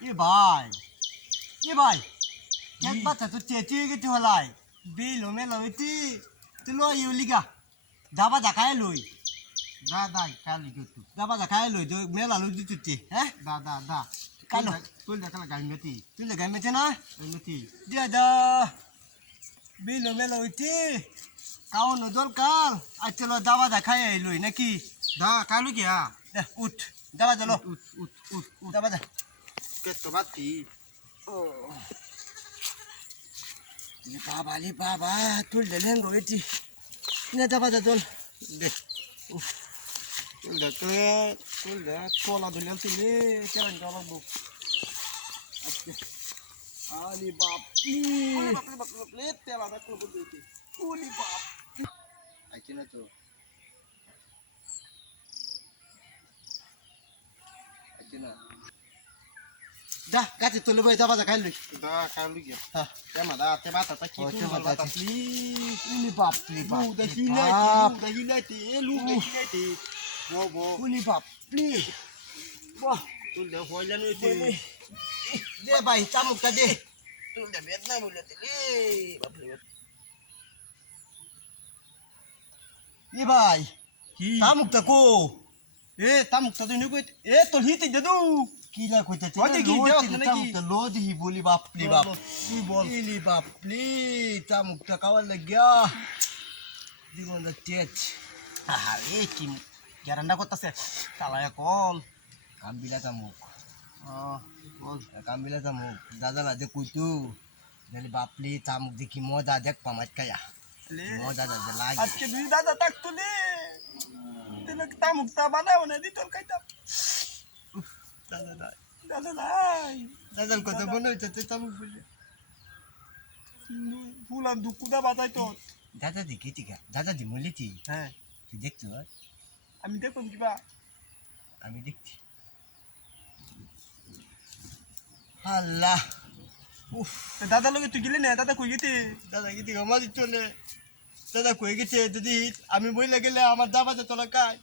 এ ভাই এ ভাই এক বাচ্চা তো চেঁচিয়ে গেছে হলাই বেল মেলা হইতি তুই লই ইউলিগা দাবা দেখায় লই দা দা কালি গেতু দাবা দেখায় লই তো মেলা লই দিতে হ্যাঁ দা দা দা কালো তুই দেখালা গাইমেতি তুই লাগাই মেছে না গাইমেতি দিয়া দা বেল মেলা হইতি কাউন দরকার আচ্ছা লো দাবা দেখায় লই নাকি দা কালু গিয়া উঠ দাবা দলো উঠ উঠ উঠ উঠ দাবা দা কেতো বাতি বাবা রে বাবা তুই লেলেন রয়েছি নে দাবা দা দল দে তুই দে তোলা দুলিয়াম তুই কেন জলাবো আলি বাপি বাপলে তেলা দেখলো বুঝতে উলি বাপ আইছি না তো আইছি না দা গাছে তুলে বই দাবা দেখাই লই দা কালু গিয়া হ্যাঁ তেমা দা তে বাতা তা কি ওতে তুই বাতা বাতা উলি বাপ লি বাপ lu da hilati lu da hilati bo bo উলি বাপ লি বাহ tu da hoyan itu দে ভাই চামুকটা দে তুই দে বেদনা বলে দিলি বাপ রে ই ভাই ki চামুকটা co tamuk ta ni ko to hiti da du কি না কইতাছে ওই দেখি, দেখ নাকি? চামুকটা লো দিহি বলি বাপ লি বাপ তুই বল ইলি বাপ লি চামুকটা খাওয়ার লাগিয়া জীবনটা তেজ আরে কি গ্যারান্ডা করতেছে চালায়া কল কামবিলা চামুক বল কামবিলা চামুক দাদা না যে কইতু নালি বাপলি চামুক দেখি মজা দেখ পামাত কায়া মজা দাদা লাগে আজকে দুই দাদা থাকতো লে তেলে tamuk ta বানাও না দি তোর খাইতাম দাদা না দাদা নাই দাদার কথা মনে হইতেছে চামুক বলে ফুলান দুকুদা বাতাই তো দাদা দেখি ঠিক দাদা দি মলিতি হ্যাঁ তুই দেখছো আমি দেখুন কিবা আমি দেখছি আল্লাহ উফ দাদা লগে তুই গেলি না দাদা কই গেতে দাদা কি দিকে আমাদের চলে দাদা কয়ে গেছে যদি আমি বইলে গেলে আমার দাবাতে তোলা কাজ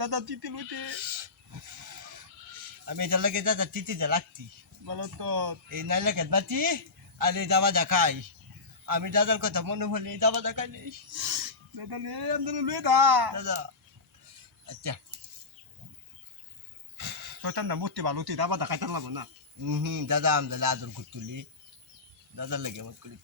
দাদা তিতি লইতে আমি এটা লাগে দাদা তিতে লাগতি বলো তো এই নাইলে বাতি আর এই দাবা দেখাই আমি দাদার কথা মনে হলে এই দাবা দেখাই নেই দাদা লে আন্দরে লয়ে দা দাদা আচ্ছা শয়তান না মূর্তি ভালো তুই দাবা দেখাইতে লাগবো না দাদা আমরা আদর করতুলি দাদার লাগে আমার করি